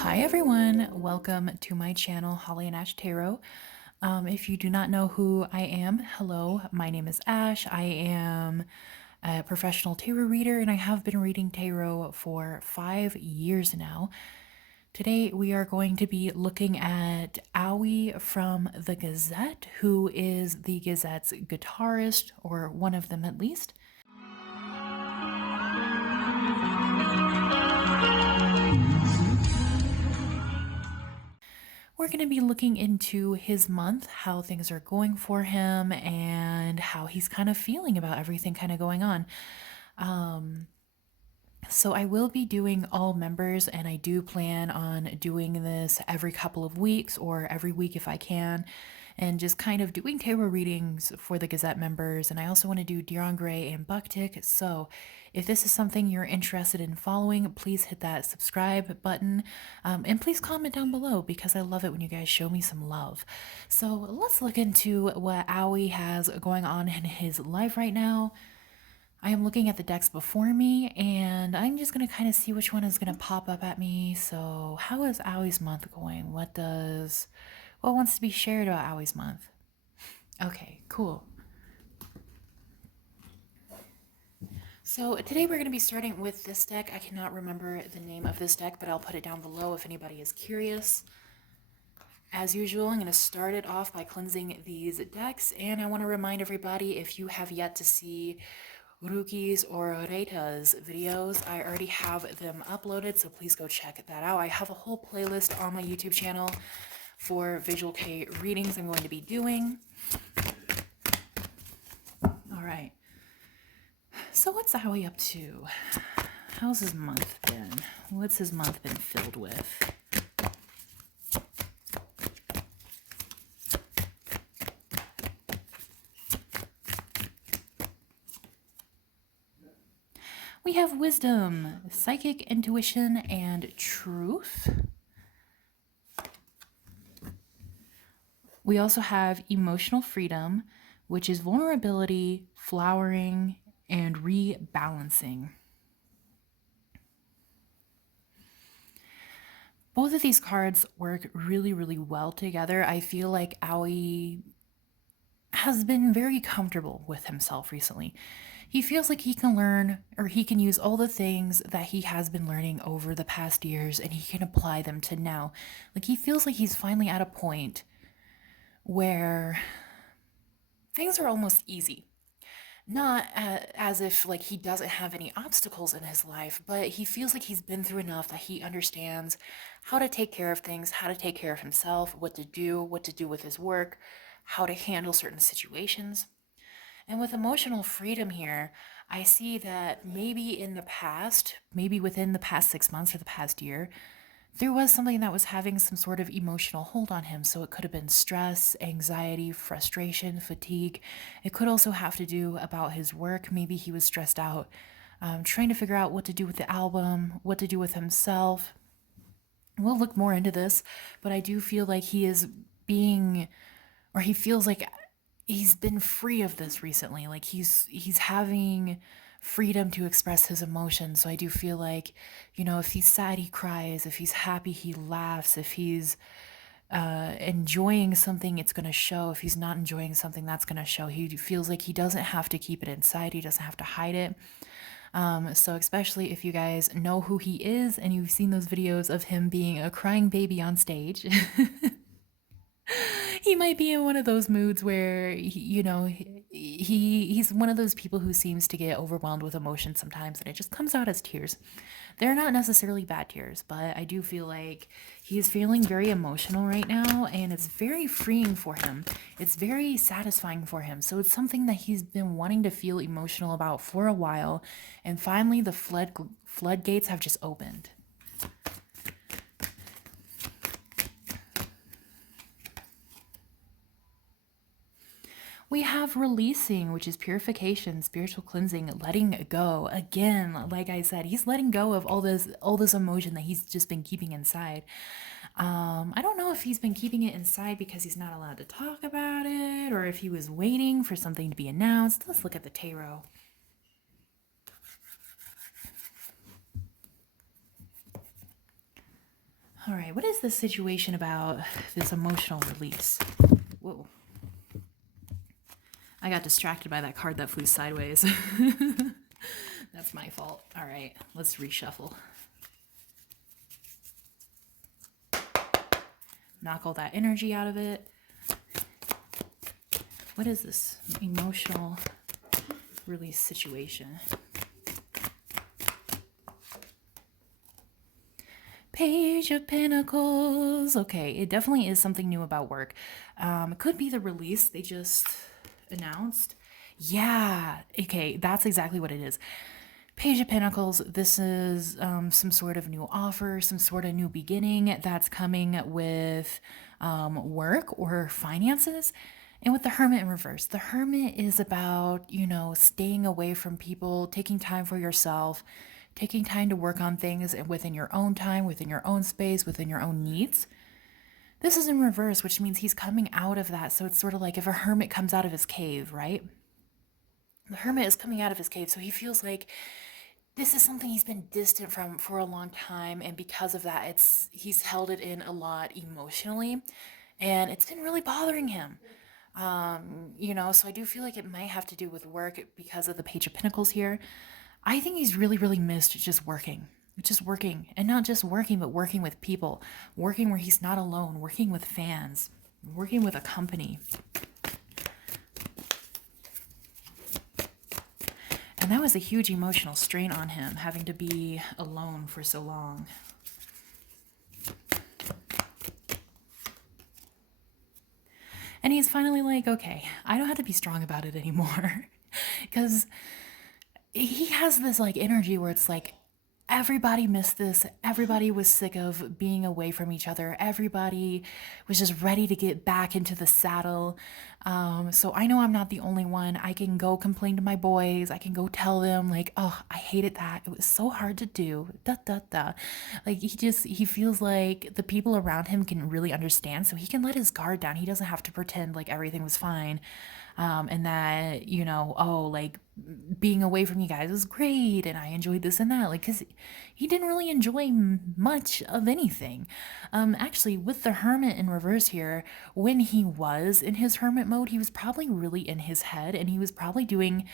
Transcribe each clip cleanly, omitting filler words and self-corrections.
Hi everyone, welcome to my channel, Holly and Ash Tarot. If you do not know who I am, hello, my name is Ash. I am a professional tarot reader and I have been reading tarot for 5 years now. Today we are going to be looking at Owie from the Gazette, who is the Gazette's guitarist, or one of them at least. We're going to be looking into his month, how things are going for him, and how he's kind of feeling about everything kind of going on. So I will be doing all members, and I do plan on doing this every couple of weeks or every week if I can, and just kind of doing tarot readings for the Gazette members. And I also want to do Deer on Gray and Bucktick. So if this is something you're interested in following, please hit that subscribe button, and please comment down below because I love it when you guys show me some love. So let's look into what Owie has going on in his life right now. I am looking at the decks before me, and I'm just going to kind of see which one is going to pop up at me. So how is Owie's month going? What wants to be shared about Owie's month? Okay, cool. So today we're going to be starting with this deck. I cannot remember the name of this deck, but I'll put it down below if anybody is curious. As usual, I'm going to start it off by cleansing these decks, and I want to remind everybody, if you have yet to see Ruki's or Reita's videos, I already have them uploaded, so please go check that out. I have a whole playlist on my YouTube channel for Visual K readings I'm going to be doing. Alright, so what's Howie up to? How's his month been? What's his month been filled with? We have wisdom, psychic intuition, and truth. We also have emotional freedom, which is vulnerability, flowering, and rebalancing. Both of these cards work really, really well together. I feel like Owie has been very comfortable with himself recently. He feels like he can learn, or he can use all the things that he has been learning over the past years, and he can apply them to now. Like, he feels like he's finally at a point where things are almost easy. Not as if like he doesn't have any obstacles in his life, but he feels like he's been through enough that he understands how to take care of things, how to take care of himself, what to do with his work, how to handle certain situations. And with emotional freedom here, I see that maybe in the past, maybe within the past 6 months or the past year, there was something that was having some sort of emotional hold on him. So it could have been stress, anxiety, frustration, fatigue. It could also have to do about his work. Maybe he was stressed out, trying to figure out what to do with the album, what to do with himself. We'll look more into this, but I do feel like he is being, or he feels like he's been free of this recently. Like he's having freedom to express his emotions. So I do feel like, you know, if he's sad, he cries. If he's happy, he laughs. If he's enjoying something, it's going to show. If he's not enjoying something, that's going to show. He feels like he doesn't have to keep it inside. He doesn't have to hide it. So especially if you guys know who he is and you've seen those videos of him being a crying baby on stage, he might be in one of those moods where he's one of those people who seems to get overwhelmed with emotion sometimes, and it just comes out as tears. They're not necessarily bad tears, but I do feel like he's feeling very emotional right now, and it's very freeing for him. It's very satisfying for him. So it's something that he's been wanting to feel emotional about for a while, and finally the floodgates have just opened. We have releasing, which is purification, spiritual cleansing, letting go. Again, like I said, he's letting go of all this emotion that he's just been keeping inside. I don't know if he's been keeping it inside because he's not allowed to talk about it, or if he was waiting for something to be announced. Let's look at the tarot. All right, what is this situation about this emotional release? Whoa. I got distracted by that card that flew sideways. That's my fault. All right, let's reshuffle. Knock all that energy out of it. What is this emotional release situation? Page of Pentacles. Okay, it definitely is something new about work. It could be the release they just announced. Yeah, okay, that's exactly what it is. Page of Pentacles, this is some sort of new offer, some sort of new beginning that's coming with work or finances. And with the Hermit in reverse, the Hermit is about, staying away from people, taking time for yourself, taking time to work on things within your own time, within your own space, within your own needs. This is in reverse, which means he's coming out of that. So it's sort of like if a hermit comes out of his cave, right? The hermit is coming out of his cave, so he feels like this is something he's been distant from for a long time, and because of that, he's held it in a lot emotionally, and it's been really bothering him. So I do feel like it might have to do with work because of the Page of Pentacles here. I think he's really, really missed just working, and not just working, but working with people, working where he's not alone, working with fans, working with a company. And that was a huge emotional strain on him, having to be alone for so long. And he's finally like, okay, I don't have to be strong about it anymore. Because he has this like energy where it's like, everybody missed this. Everybody was sick of being away from each other. Everybody was just ready to get back into the saddle. So I know I'm not the only one. I can go complain to my boys. I can go tell them like, oh, I hated that. It was so hard to do. Da, da, da. Like he feels like the people around him can really understand. So he can let his guard down. He doesn't have to pretend like everything was fine. And that, like being away from you guys was great and I enjoyed this and that. Like, because he didn't really enjoy much of anything. Actually, with the Hermit in reverse here, when he was in his hermit mode, he was probably really in his head and he was probably doing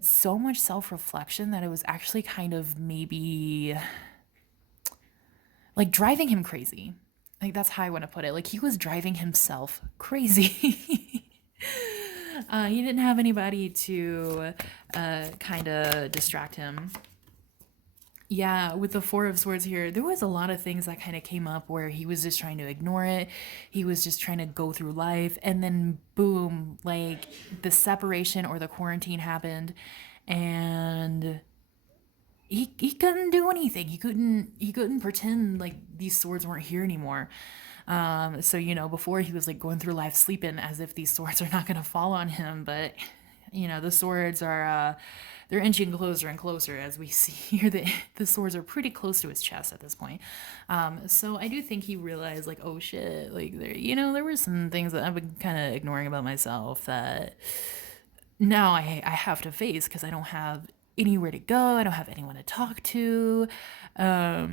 so much self-reflection that it was actually kind of maybe like driving him crazy. Like, that's how I want to put it. Like, he was driving himself crazy. He didn't have anybody to kind of distract him. Yeah, with the Four of Swords here, there was a lot of things that kind of came up where he was just trying to ignore it. He was just trying to go through life. And then boom, like the separation or the quarantine happened. And he couldn't do anything. He couldn't pretend like these swords weren't here anymore. So, before he was like going through life sleeping as if these swords are not going to fall on him. But, the swords are, they're inching closer and closer as we see here. The swords are pretty close to his chest at this point. So I do think he realized like, oh shit, like there were some things that I've been kind of ignoring about myself that now I have to face because I don't have anywhere to go. I don't have anyone to talk to. Let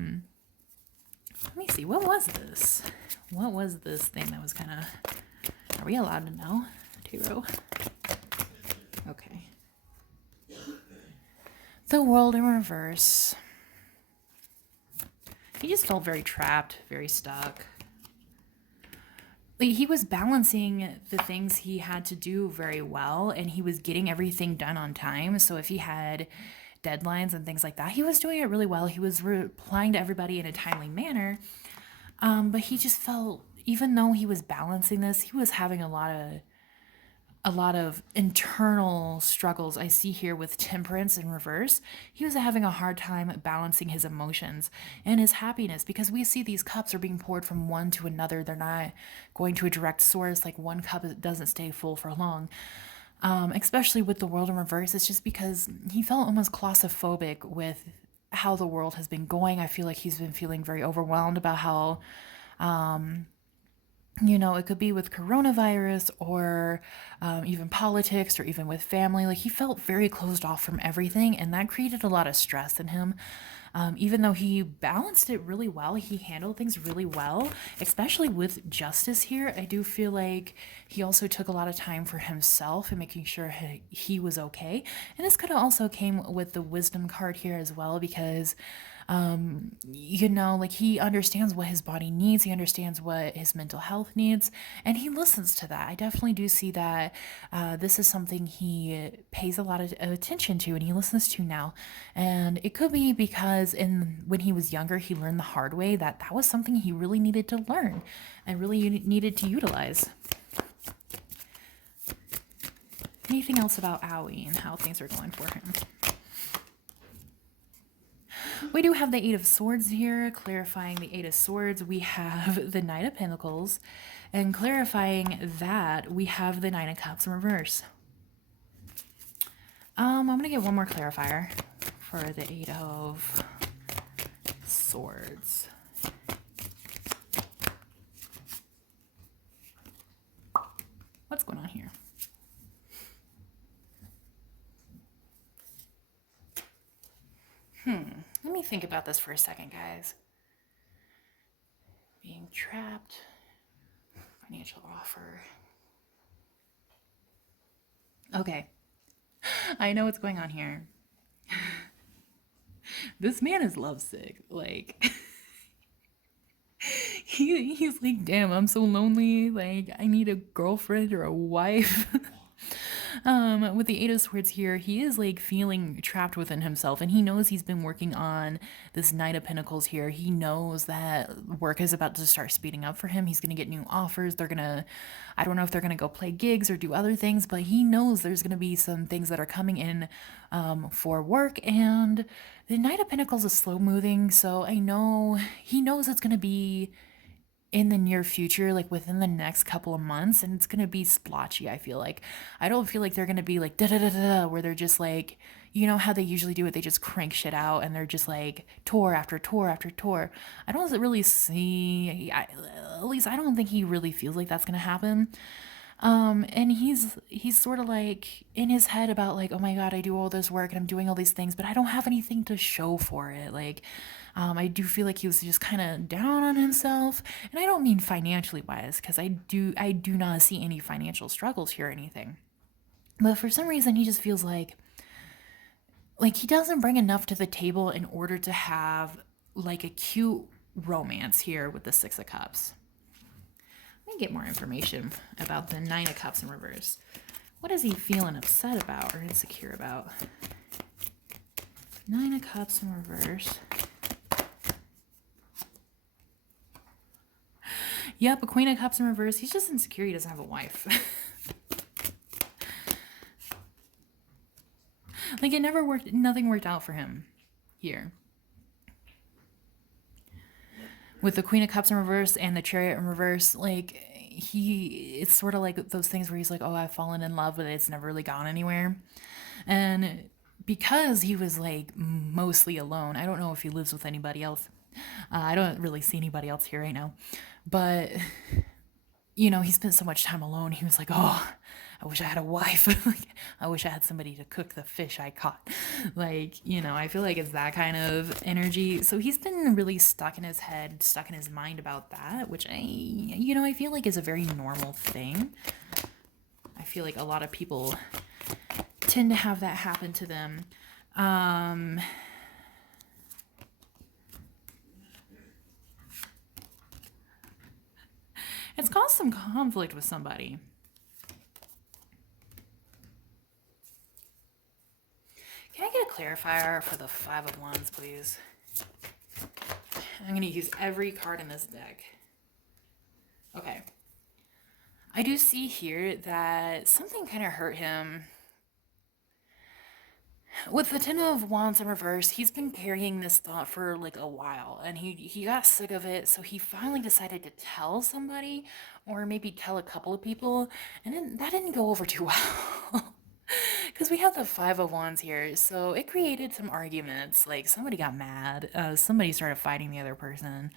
me see. What was this? What was this thing that was kind of... Are we allowed to know? Tarot. Okay. The World in reverse. He just felt very trapped, very stuck. Like, he was balancing the things he had to do very well, and he was getting everything done on time. So if he had deadlines and things like that, he was doing it really well. He was replying to everybody in a timely manner. But he just felt, even though he was balancing this, he was having a lot of internal struggles. I see here with Temperance in reverse. He was having a hard time balancing his emotions and his happiness because we see these cups are being poured from one to another. They're not going to a direct source. Like one cup doesn't stay full for long. Especially with the World in reverse. It's just because he felt almost claustrophobic with how the world has been going. I feel like he's been feeling very overwhelmed about how, it could be with coronavirus or even politics or even with family. Like he felt very closed off from everything, and that created a lot of stress in him. Even though he balanced it really well, he handled things really well, especially with justice here. I do feel like he also took a lot of time for himself and making sure he was okay. And this could have also came with the wisdom card here as well, because like he understands what his body needs, he understands what his mental health needs, and he listens to that. I definitely do see that this is something he pays a lot of attention to and he listens to now. And it could be because when he was younger, he learned the hard way that that was something he really needed to learn and really needed to utilize. Anything else about Aoi and how things are going for him? We do have the Eight of Swords here. Clarifying the Eight of Swords, we have the Knight of Pentacles. And clarifying that, we have the Nine of Cups in reverse. I'm going to get one more clarifier for the Eight of Swords. What's going on here? Let me think about this for a second, guys. Being trapped, financial offer. Okay, I know what's going on here. This man is lovesick. Like, he's like, damn, I'm so lonely. Like, I need a girlfriend or a wife. With the Eight of Swords here, he is like feeling trapped within himself, and he knows he's been working on this Knight of Pentacles here. He knows that work is about to start speeding up for him. He's gonna get new offers. I don't know if they're gonna go play gigs or do other things, but he knows there's gonna be some things that are coming in for work. And the Knight of Pentacles is slow moving, so I know he knows it's gonna be in the near future, like within the next couple of months, and it's gonna be splotchy. I don't feel like they're gonna be like da da da da, where they're just like, you know how they usually do it, they just crank shit out and they're just like tour after tour after tour. I don't really see, at least I don't think he really feels like that's gonna happen. And he's sort of like in his head about like, oh my god, I do all this work and I'm doing all these things, but I don't have anything to show for it. Like, I do feel like he was just kind of down on himself, and I don't mean financially wise, because I do not see any financial struggles here or anything. But for some reason, he just feels like he doesn't bring enough to the table in order to have like a cute romance here with the Six of Cups. Let me get more information about the Nine of Cups in reverse. What is he feeling upset about or insecure about? Nine of Cups in reverse. Yep, a Queen of Cups in reverse. He's just insecure he doesn't have a wife. Like, it never worked, nothing worked out for him here. With the Queen of Cups in reverse and the Chariot in reverse, like, it's sort of like those things where he's like, oh, I've fallen in love, but it's never really gone anywhere. And because he was like mostly alone, I don't know if he lives with anybody else. I don't really see anybody else here right now. But, he spent so much time alone. He was like, oh, I wish I had a wife. I wish I had somebody to cook the fish I caught. Like, I feel like it's that kind of energy. So he's been really stuck in his head, stuck in his mind about that, which I feel like is a very normal thing. I feel like a lot of people tend to have that happen to them. It's caused some conflict with somebody. Can I get a clarifier for the Five of Wands, please? I'm going to use every card in this deck. Okay. I do see here that something kind of hurt him. With the Ten of Wands in reverse, he's been carrying this thought for like a while, and he got sick of it, so he finally decided to tell somebody, or maybe tell a couple of people, and that didn't go over too well. Because we have the Five of Wands here, so it created some arguments. Like, somebody got mad, somebody started fighting the other person.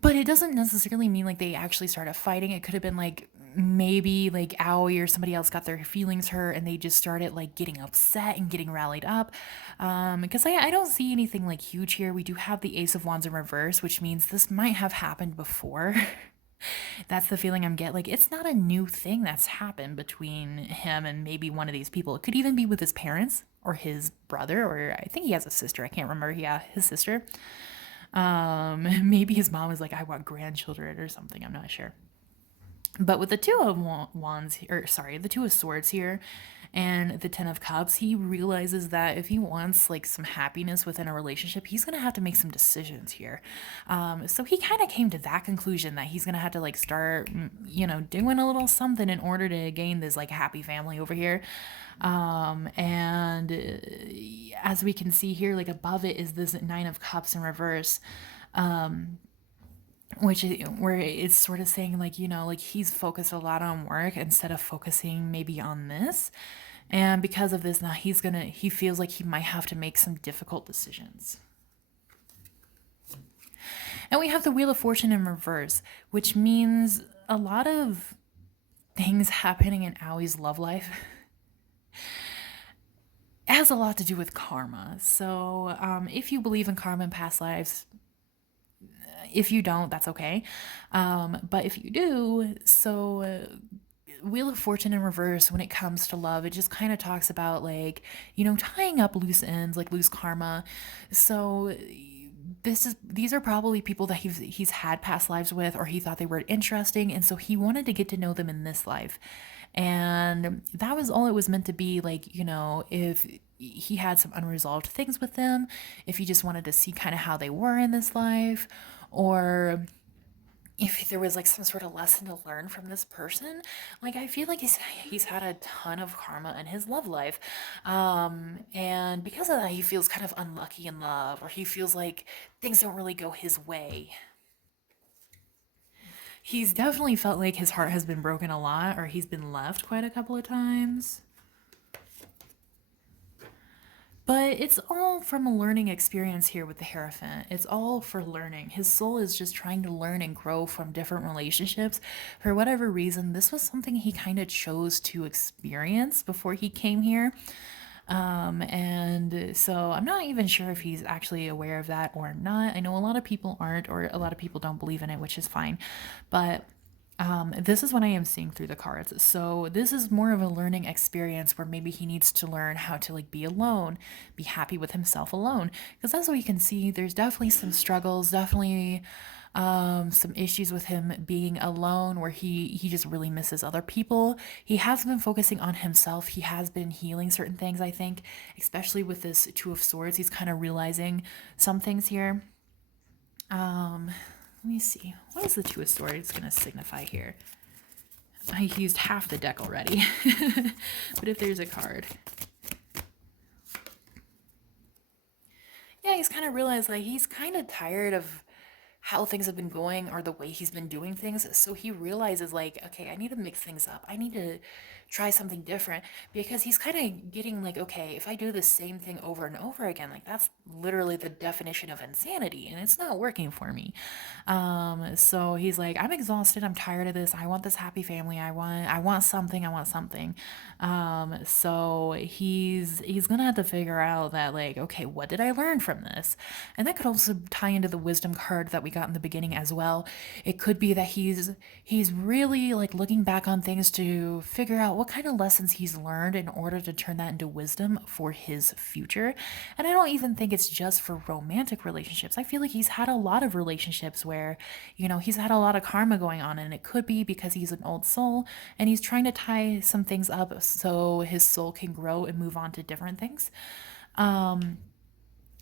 But it doesn't necessarily mean like they actually started fighting. It could have been like maybe like Aoi or somebody else got their feelings hurt and they just started like getting upset and getting rallied up. Because I don't see anything like huge here. We do have the Ace of Wands in reverse, which means this might have happened before. That's the feeling I'm getting. Like, it's not a new thing that's happened between him and maybe one of these people. It could even be with his parents or his brother, or I think he has a sister. I can't remember. Yeah, his sister. Maybe his mom is like, I want grandchildren or something. I'm not sure. But with the two of wands, or sorry, the two of swords here and the 10 of cups, he realizes that if he wants like some happiness within a relationship, he's going to have to make some decisions here. So he kind of came to that conclusion that he's going to have to like start, doing a little something in order to gain this like happy family over here. And as we can see here, like above it is this 9 of cups in reverse, which is where it's sort of saying like, like he's focused a lot on work instead of focusing maybe on this. And because of this, now he feels like he might have to make some difficult decisions. And we have the Wheel of Fortune in reverse, which means a lot of things happening in Aoi's love life. It has a lot to do with karma. So if you believe in karma in past lives, if you don't, that's okay. But if you do, Wheel of Fortune in reverse, when it comes to love, it just kind of talks about like, tying up loose ends, like loose karma. So these are probably people that he's had past lives with, or he thought they were interesting, and so he wanted to get to know them in this life. And that was all it was meant to be. Like, if he had some unresolved things with them, if he just wanted to see kind of how they were in this life, or if there was like some sort of lesson to learn from this person. Like, I feel like he's had a ton of karma in his love life, and because of that he feels kind of unlucky in love, or he feels like things don't really go his way. He's definitely felt like his heart has been broken a lot, or he's been left quite a couple of times. But it's all from a learning experience here with the Hierophant. It's all for learning. His soul is just trying to learn and grow from different relationships. For whatever reason, this was something he kind of chose to experience before he came here. And so I'm not even sure if he's actually aware of that or not. I know a lot of people aren't, or a lot of people don't believe in it, which is fine. But this is what I am seeing through the cards. So this is more of a learning experience where maybe he needs to learn how to like be alone, be happy with himself alone. Because as we can see, there's definitely some struggles, definitely some issues with him being alone, where he just really misses other people. He has been focusing on himself. He has been healing certain things, I think, especially with this Two of Swords. He's kind of realizing some things here. Let me see. What is the Two of Swords going to signify here? I used half the deck already. But if there's a card. Yeah, he's kind of realized like he's kind of tired of how things have been going, or the way he's been doing things. So he realizes like, okay, I need to mix things up. I need to try something different, because he's kind of getting like, okay, if I do the same thing over and over again, like that's literally the definition of insanity, and it's not working for me. So he's like, I'm exhausted. I'm tired of this. I want this happy family. I want something. I want something. So he's gonna have to figure out that like, okay, what did I learn from this? And that could also tie into the wisdom card that we got in the beginning as well. It could be that he's really like looking back on things to figure out what kind of lessons he's learned in order to turn that into wisdom for his future. And I don't even think it's just for romantic relationships. I feel like he's had a lot of relationships where, he's had a lot of karma going on, and it could be because he's an old soul and he's trying to tie some things up so his soul can grow and move on to different things.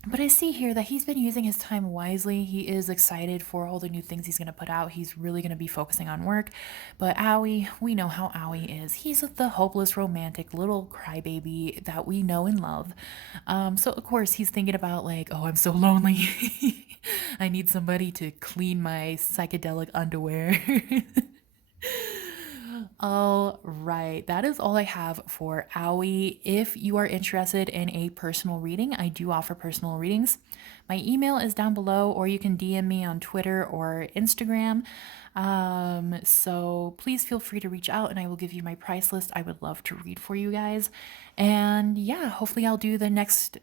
But I see here that he's been using his time wisely. He is excited for all the new things he's going to put out. He's really going to be focusing on work. But Aoi, we know how Aoi is. He's the hopeless romantic little crybaby that we know and love. So of course he's thinking about like, oh, I'm so lonely. I need somebody to clean my psychedelic underwear. All right, that is all I have for Owie. If you are interested in a personal reading, I do offer personal readings. My email is down below, or you can DM me on Twitter or Instagram. So please feel free to reach out and I will give you my price list. I would love to read for you guys. And yeah, hopefully I'll do the next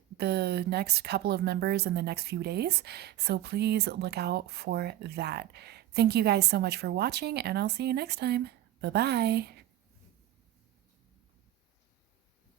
couple of members in the next few days. So please look out for that. Thank you guys so much for watching, and I'll see you next time. Bye bye.